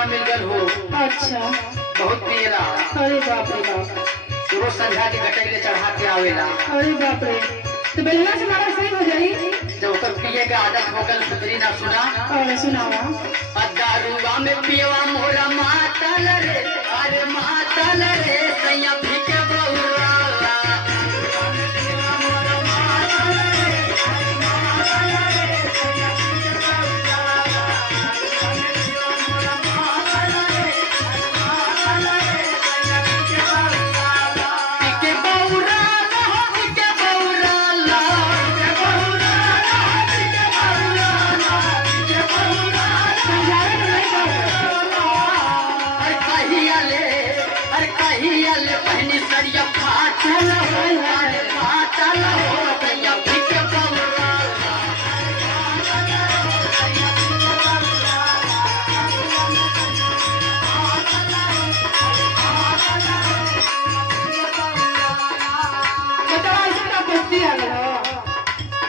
बेलना मिल गल हो। अच्छा। बहुत पियला। अरे बाप रे बाप। रोज संध्या के गटैले चढ़ा के आवेला। अरे बाप रे, तो बेलना से हमारा सही हो जाई। जब ओकर पिए के आदत हो गल सुधरी ना सुना। और सुनावा। दारुआ में पियवा मोरा मातल रे, अरे मातल रे सैया फीके बहुरा। पहनी सरिया फाटल हो, फाटल हो सैया फीके बहुरा। बतावा ऐसे का कुश्ती आ गया।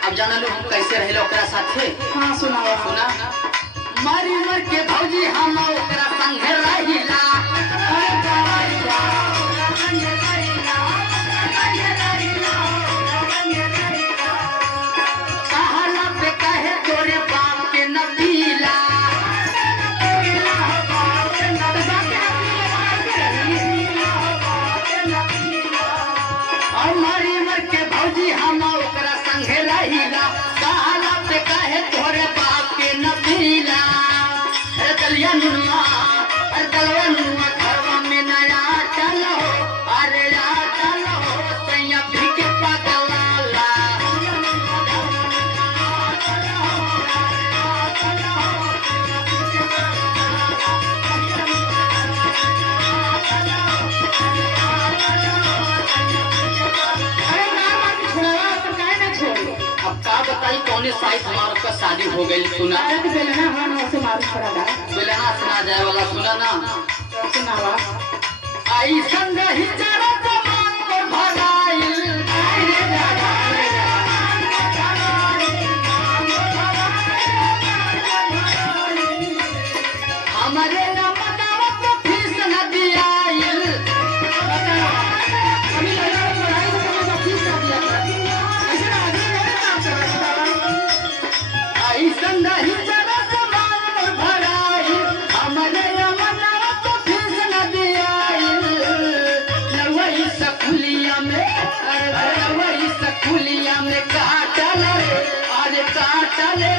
अब जाना लो हम कैसे रहे ओकरा साथे। हाँ सुनावा। सुना मारी मर के भौजी हम ओकरा संगे रहिला। कहला पे कहे तोरे बाप के न पीला। और मारी मर के भौजी हम ओकरा संगे रहिला। कहला पे कहे तोरे बाप के न पीला। अरे दलिया नुनुआ, अरे दलवा नुनुआ घरवा में नया चलो, अरे या चलो सैया फीके पगलाला। अरे ना मत छोड़वा, तो काहे ना छोड़ी। अब का बताई कौने साइज हमार का शादी हो गई। सुना अरे तो बेलना हाँ ना से मार पड़ा दा। बेलना सुना जाए वाला सुना ना। सुनावा। आई संग ही चढ़ा जमान को भगाइल। हमारे न बतावत तो फीस न दियाइल। अभी लगा पढ़ाई में तो फीस कर दिया था। ऐसे ना आगे मेरे काम चला। आई संग ही चढ़ा जमान को भगाइल। हमारे न बतावत तो फीस न दियाइल। लवई सकुलिया में, अरे लवई सकुलिया में काटल रे, अरे काटल रे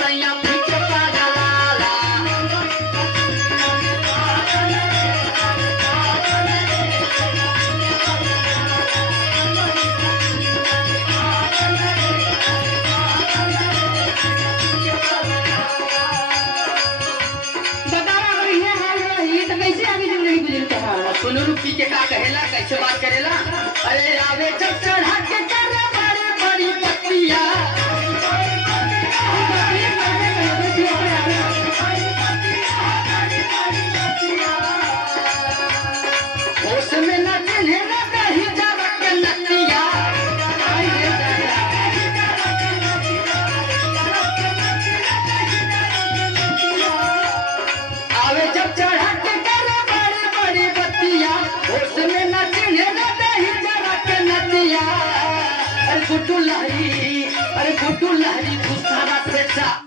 सैया फीके पगलाला। बतावा अगर ये हाल रही तो कैसे आगे जिंदगी गुजरता है। सुनो रुपी के का कहेला, कैसे बात करेला। अरे आवे जब चढ़ा के करे बड़ी बड़ी पत्तिया। होश में न चिन्हे न कहीं जावा के नतिया। आवे जब चढ़ा के करे बड़ी बड़ी बत्तिया। होश में न चिन्हे न कहीं जावा के नतिया। अरे गुड्डू लहरी, अरे गुड्डू लहरी दूसरा से चा